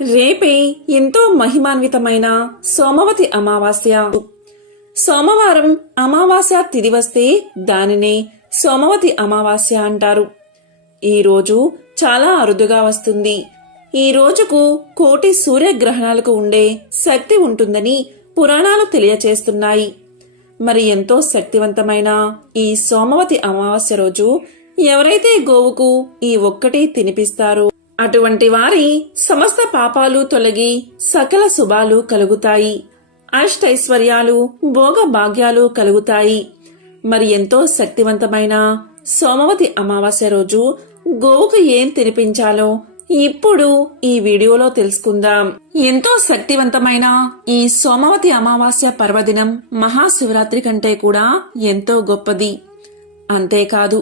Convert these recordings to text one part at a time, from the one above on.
రేపే ఎంతో మహిమాన్వితమైన సోమవతి అమావాస్య. సోమవారం అమావాస్య తిథి వస్తే దానినే సోమవతి అమావాస్య అంటారు. ఈ రోజు చాలా అరుదుగా వస్తుంది. ఈ రోజుకు కోటి సూర్యగ్రహణాలకు ఉండే శక్తి ఉంటుందని పురాణాలు తెలియచేస్తున్నాయి. మరి ఎంతో శక్తివంతమైన ఈ సోమవతి అమావాస్య రోజు ఎవరైతే గోవుకు ఈ ఒక్కటి తినిపిస్తారో అటువంటి వారి సమస్త పాపాలు తొలగి సకల శుభాలు కలుగుతాయి, అష్టైశ్వర్యాలు భోగ భాగ్యాలు కలుగుతాయి. మరి ఎంతో శక్తివంతమైన సోమవతి అమావాస్య రోజు గోవుకు ఏం తినిపించాలో ఇప్పుడు ఈ వీడియోలో తెలుసుకుందాం. ఎంతో శక్తివంతమైన ఈ సోమవతి అమావాస్య పర్వదినం మహాశివరాత్రి కంటే కూడా ఎంతో గొప్పది. అంతేకాదు,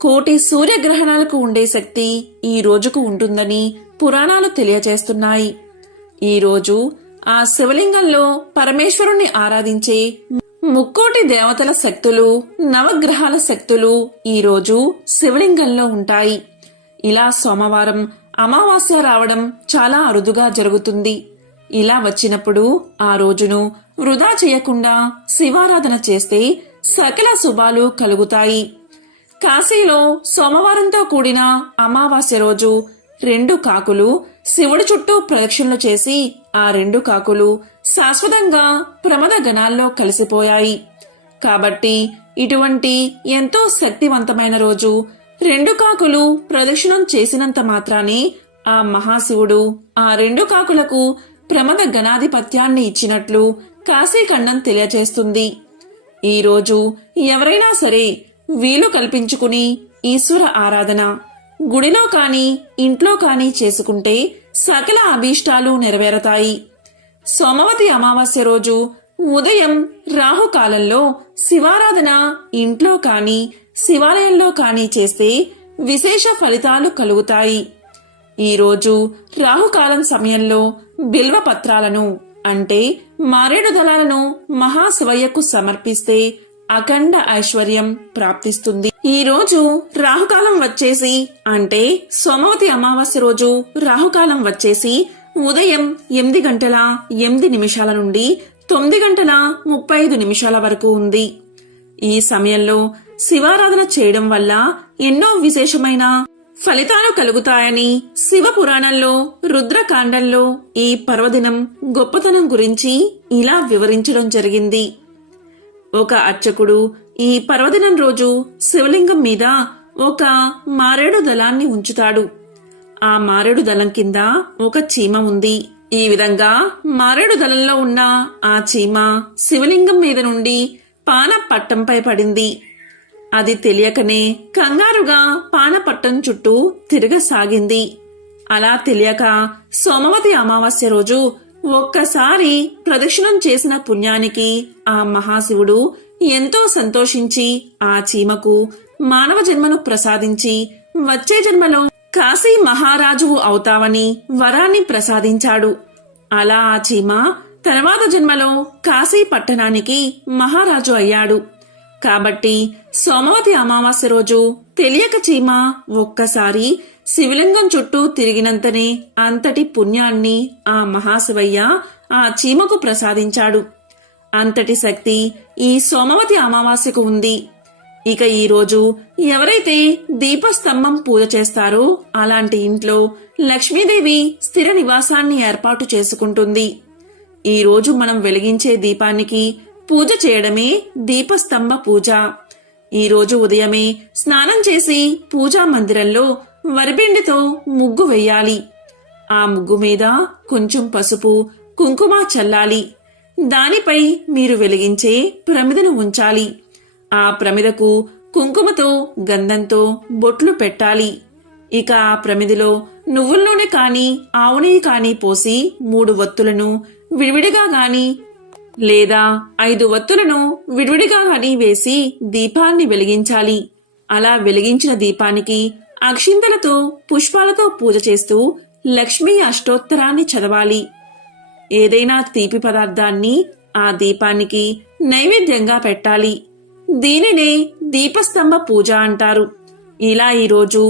కోటి సూర్యగ్రహణాలకు ఉండే శక్తి ఈ రోజుకు ఉంటుందని పురాణాలు తెలియచేస్తున్నాయి. ఈ రోజు ఆ శివలింగంలో పరమేశ్వరుణ్ణి ఆరాధించే ముక్కోటి దేవతల శక్తులు, నవగ్రహాల శక్తులు ఈ రోజు శివలింగంలో ఉంటాయి. ఇలా సోమవారం అమావాస్య రావడం చాలా అరుదుగా జరుగుతుంది. ఇలా వచ్చినప్పుడు ఆ రోజును వృధా చేయకుండా శివారాధన చేస్తే సకల శుభాలు కలుగుతాయి. కాశీలో సోమవారంతో కూడిన అమావాస్య రోజు 2 కాకులు శివుడి చుట్టూ ప్రదక్షిణలు చేసి ఆ 2 కాకులు శాశ్వతంగా ప్రమద గణాల్లో కలిసిపోయాయి. కాబట్టి ఇటువంటి ఎంతో శక్తివంతమైన రోజు 2 కాకులు ప్రదక్షిణం చేసినంత మాత్రానే ఆ మహాశివుడు ఆ 2 కాకులకు ప్రమద గణాధిపత్యాన్ని ఇచ్చినట్లు కాశీఖండం తెలియచేస్తుంది. ఈ రోజు ఎవరైనా సరే వీలు కల్పించుకుని ఈశ్వర ఆరాధన గుడిలో కాని ఇంట్లో కాని చేసుకుంటే సకల అభీష్టాలు నెరవేరతాయి. సోమవతి అమావాస్య రోజు ఉదయం రాహుకాలంలో శివారాధన ఇంట్లో కాని శివాలయంలో కాని చేస్తే విశేష ఫలితాలు కలుగుతాయి. ఈ రోజు రాహుకాలం సమయంలో బిల్వ పత్రాలను అంటే మారేడు దళాలను మహాశివయ్యకు సమర్పిస్తే అఖండ ఐశ్వర్యం ప్రాప్తిస్తుంది. ఈ రోజు రాహుకాలం వచ్చేసి అంటే సోమవతి అమావాస్య రోజు రాహుకాలం వచ్చేసి ఉదయం 8:08 నుండి 9:35 వరకు ఉంది. ఈ సమయంలో శివారాధన చేయడం వల్ల ఎన్నో విశేషమైన ఫలితాలు కలుగుతాయని శివ పురాణంలో రుద్రకాండంలో ఈ పర్వదినం గొప్పతనం గురించి ఇలా వివరించడం జరిగింది. ఒక అర్చకుడు ఈ పర్వదినం రోజు శివలింగం మీద ఒక మారేడు దళాన్ని ఉంచుతాడు. ఆ మారేడు దళం కింద ఒక చీమ ఉంది. ఈ విధంగా మారేడు దళంలో ఉన్న ఆ చీమ శివలింగం మీద నుండి పానపట్టంపై పడింది. అది తెలియకనే కంగారుగా పానపట్టం చుట్టూ తిరగసాగింది. అలా తెలియక సోమవతి అమావాస్య రోజు ఒక్కసారి ప్రదక్షిణం చేసిన పుణ్యానికి ఆ మహాశివుడు ఎంతో సంతోషించి ఆ చీమకు మానవ జన్మను ప్రసాదించి వచ్చే జన్మలో కాశీ మహారాజువు అవుతావని వరాన్ని ప్రసాదించాడు. అలా ఆ చీమ తర్వాత జన్మలో కాశీ పట్టణానికి మహారాజు అయ్యాడు. కాబట్టి సోమవతి అమావాస్య రోజు తెలియక చీమ ఒక్కసారి శివలింగం చుట్టూ తిరిగినంతనే అంతటి పుణ్యాన్ని ఆ మహాశివయ్య ఆ చీమకు ప్రసాదించాడు. అంతటి శక్తి ఈ సోమవతి అమావాస్యకు ఉంది. ఇక ఈ రోజు ఎవరైతే దీపస్తంభం పూజ చేస్తారో అలాంటి ఇంట్లో లక్ష్మీదేవి స్థిర నివాసాన్ని ఏర్పాటు చేసుకుంటుంది. ఈ రోజు మనం వెలిగించే దీపానికి పూజ చేయడమే దీపస్తంభ పూజ. ఈ రోజు ఉదయమే స్నానం చేసి పూజా మందిరంలో వరిపిండితో ముగ్గు వెయ్యాలి. ఆ ముగ్గు మీద కొంచెం పసుపు కుంకుమ చల్లాలి. దానిపై మీరు వెలిగించే ప్రమిదను ఉంచాలి. ఆ ప్రమిదకు కుంకుమతో గంధంతో బొట్లు పెట్టాలి. ఇక ఆ ప్రమిదిలో నువ్వుల నూనె కాని ఆవు నెయ్యి కాని పోసి 3 వత్తులను విడివిడిగా గాని లేదా 5 వత్తులను విడివిడిగా గాని వేసి దీపాన్ని వెలిగించాలి. అలా వెలిగించిన దీపానికి అక్షింతలతో పుష్పాలతో పూజ చేస్తూ లక్ష్మీ అష్టోత్తరాన్ని చదవాలి. ఏదైనా తీపి పదార్థాన్ని ఆ దీపానికి నైవేద్యంగా పెట్టాలి. దీనినే దీపస్తంభ పూజ అంటారు. ఇలా ఈరోజు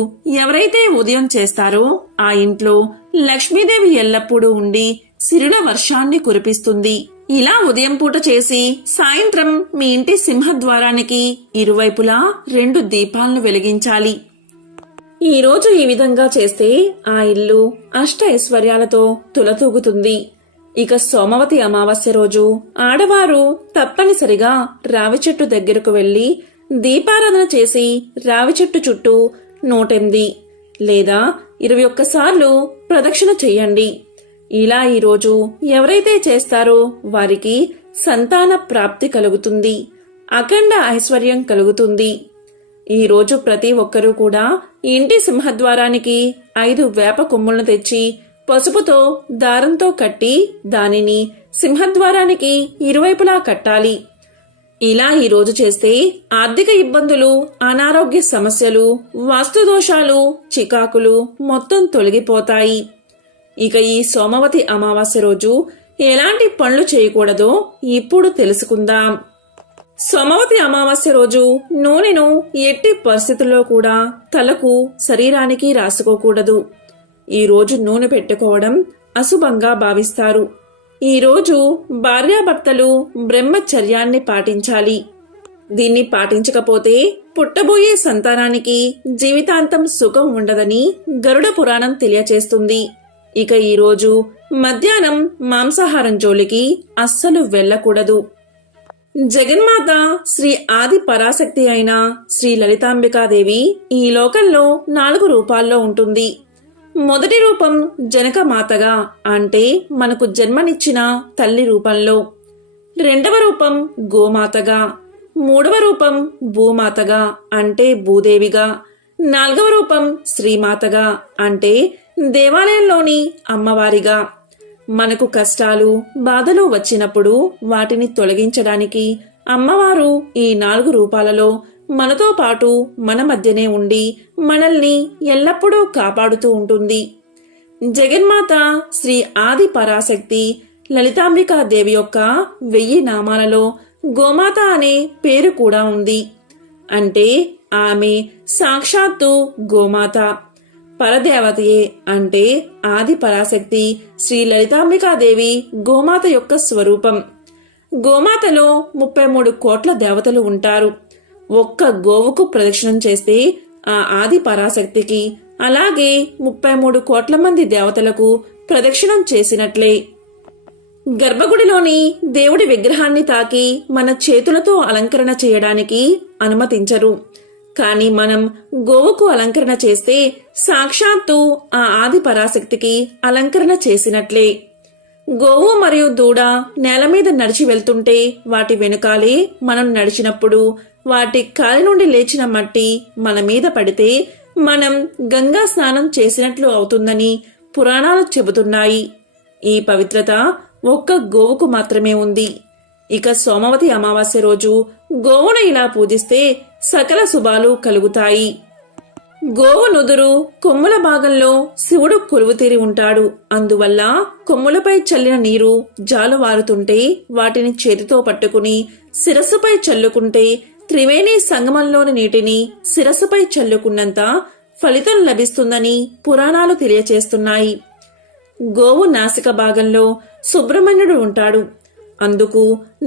ఎవరైతే ఉదయం చేస్తారో ఆ ఇంట్లో లక్ష్మీదేవి ఎల్లప్పుడూ ఉండి సిరుల వర్షాన్ని కురిపిస్తుంది. ఇలా ఉదయం పూట చేసి సాయంత్రం మీ ఇంటి సింహద్వారానికి ఇరువైపులా 2 దీపాలను వెలిగించాలి. ఈ రోజు ఈ విధంగా చేస్తే ఆ ఇల్లు అష్ట ఐశ్వర్యాలతో తులతూగుతుంది. ఇక సోమవతి అమావాస్య రోజు ఆడవారు తప్పనిసరిగా రావి చెట్టు దగ్గరకు వెళ్లి దీపారాధన చేసి రావి చెట్టు చుట్టూ 108 లేదా 21 సార్లు ప్రదక్షిణ చెయ్యండి. ఇలా ఈరోజు ఎవరైతే చేస్తారో వారికి సంతాన ప్రాప్తి కలుగుతుంది, అఖండ ఐశ్వర్యం కలుగుతుంది. ఈ రోజు ప్రతి ఒక్కరూ కూడా ఇంటి సింహద్వారానికి 5 వేప కొమ్ములను తెచ్చి పసుపుతో దారంతో కట్టి దానిని సింహద్వారానికి ఇరువైపులా కట్టాలి. ఇలా ఈ రోజు చేస్తే ఆర్థిక ఇబ్బందులు, అనారోగ్య సమస్యలు, వాస్తు దోషాలు, చికాకులు మొత్తం తొలగిపోతాయి. ఇక ఈ సోమవతి అమావాస్య రోజు ఎలాంటి పనులు చేయకూడదో ఇప్పుడు తెలుసుకుందాం. సోమవతి అమావాస్య రోజు నూనెను ఎట్టి పరిస్థితుల్లో కూడా తలకు, శరీరానికి రాసుకోకూడదు. ఈ రోజు నూనె పెట్టుకోవడం అశుభంగా భావిస్తారు. ఈ రోజు భార్యాభర్తలు బ్రహ్మచర్యాన్ని పాటించాలి. దీన్ని పాటించకపోతే పుట్టబోయే సంతానానికి జీవితాంతం సుఖం ఉండదని గరుడ పురాణం తెలియచేస్తుంది. ఇక ఈ రోజు మధ్యాహ్నం మాంసాహారం జోలికి అస్సలు వెళ్ళకూడదు. జగన్మాత శ్రీ ఆది పరాశక్తి అయిన శ్రీ లలితాంబికాదేవి ఈ లోకంలో 4 రూపాల్లో ఉంటుంది. మొదటి రూపం జనక మాతగా, అంటే మనకు జన్మనిచ్చిన తల్లి రూపంలో. రెండవ రూపం గోమాతగా, మూడవ రూపం భూమాతగా, అంటే భూదేవిగా, 4వ రూపం శ్రీమాతగా, అంటే దేవాలయంలోని అమ్మవారిగా. మనకు కష్టాలు, బాధలు వచ్చినప్పుడు వాటిని తొలగించడానికి అమ్మవారు ఈ 4 రూపాలలో మనతో పాటు మన మధ్యనే ఉండి మనల్ని ఎల్లప్పుడూ కాపాడుతూ ఉంటుంది. జగన్మాత శ్రీ ఆది పరాశక్తి లలితాంబికాదేవి యొక్క 1000 నామాలలో గోమాత అనే పేరు కూడా ఉంది. అంటే ఆమె సాక్షాత్తు గోమాత, పరదేవతయే. అంటే ఆది పరాశక్తి శ్రీ లలితాంబికాదేవి గోమాత యొక్క స్వరూపం. గోమాతలో 33 కోట్ల దేవతలు ఉంటారు. ఒక్క గోవుకు ప్రదక్షిణం చేస్తే ఆ ఆది పరాశక్తికి, అలాగే 33 కోట్ల మంది దేవతలకు ప్రదక్షిణం చేసినట్లే. గర్భగుడిలోని దేవుడి విగ్రహాన్ని తాకి మన చేతులతో అలంకరణ చేయడానికి అనుమతించరు. కాని మనం గోవుకు అలంకరణ చేస్తే సాక్షాత్తు ఆ ఆది పరాశక్తికి అలంకరణ చేసినట్లే. గోవు మరియు దూడ నేల మీద నడిచి వెళ్తుంటే వాటి వెనుకాలే మనం నడిచినప్పుడు వాటి కాలి నుండి లేచిన మట్టి మన మీద పడితే మనం గంగా స్నానం చేసినట్లు అవుతుందని పురాణాలు చెబుతున్నాయి. ఈ పవిత్రత ఒక్క గోవుకు మాత్రమే ఉంది. ఇక సోమవతి అమావాస్య రోజు గోవును ఇలా పూజిస్తే సకల శుభాలు కలుగుతాయి. గోవు నుదురు, కొమ్ముల భాగంలో శివుడు కొలువుతీరి ఉంటాడు. అందువల్ల కొమ్ములపై చల్లిన నీరు జాలువారుతుంటే వాటిని చేతితో పట్టుకుని శిరస్సుపై చల్లుకుంటే త్రివేణి సంగమంలోని నీటిని శిరస్సుపై చల్లుకున్నంత ఫలితం లభిస్తుందని పురాణాలు తెలియచేస్తున్నాయి. గోవు నాసిక భాగంలో సుబ్రహ్మణ్యుడు ఉంటాడు. అందుకు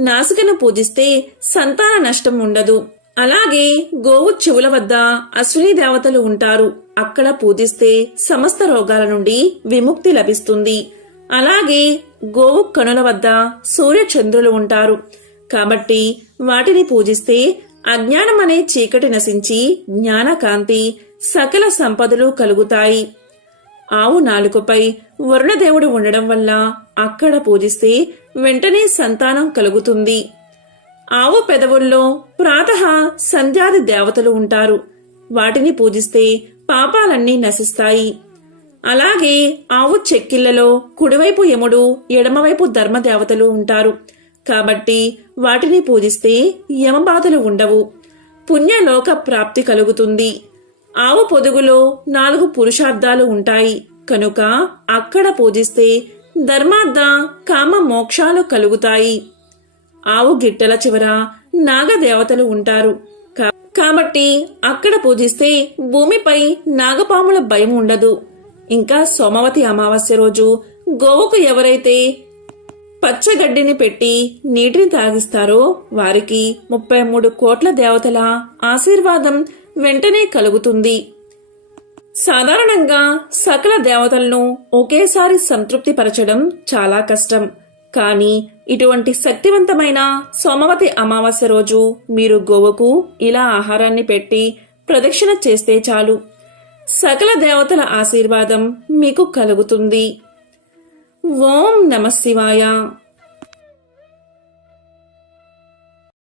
నాసికను పూజిస్తే సంతాన నష్టం ఉండదు. అలాగే గోవు చెవుల వద్ద అశ్విని దేవతలు ఉంటారు. అక్కడ పూజిస్తే సమస్త రోగాల నుండి విముక్తి లభిస్తుంది. అలాగే గోవు కనుల వద్ద సూర్య చంద్రులు ఉంటారు. కాబట్టి వాటిని పూజిస్తే అజ్ఞానం అనే చీకటి నశించి జ్ఞానకాంతి, సకల సంపదలు కలుగుతాయి. ఆవు నాలుకపై వరుణదేవుడు ఉండడం వల్ల అక్కడ పూజిస్తే వెంటనే సంతానం కలుగుతుంది. ఆవు పెదవుల్లో ప్రాతః సంధ్యాది దేవతలు ఉంటారు. వాటిని పూజిస్తే పాపాలన్నీ నశిస్తాయి. అలాగే ఆవు చెక్కిళ్లలో కుడివైపు యముడు, ఎడమవైపు ధర్మదేవతలు ఉంటారు. కాబట్టి వాటిని పూజిస్తే యమబాధలు ఉండవు, పుణ్యలోక ప్రాప్తి కలుగుతుంది. ఆవు పొదుగులో 4 పురుషార్థాలు ఉంటాయి కనుక అక్కడ పూజిస్తే ధర్మార్థ, కామ మోక్షాలు కలుగుతాయి. ఆవు గిట్టల చివర నాగదేవతలు ఉంటారు. కాబట్టి అక్కడ పూజిస్తే భూమిపై నాగపాముల భయం ఉండదు. ఇంకా సోమవతి అమావాస్య రోజు గోవుకు ఎవరైతే పచ్చగడ్డిని పెట్టి నీటిని తాగిస్తారో వారికి 33 కోట్ల దేవతల ఆశీర్వాదం వెంటనే కలుగుతుంది. సాధారణంగా సకల దేవతలను ఒకేసారి సంతృప్తి పరచడం చాలా కష్టం. కానీ ఇటువంటి శక్తివంతమైన సోమవతి అమావాస్య రోజు మీరు గోవుకు ఇలా ఆహారాన్ని పెట్టి ప్రదక్షిణ చేస్తే చాలు, సకల దేవతల ఆశీర్వాదం మీకు కలుగుతుంది. ఓం నమః శివాయ.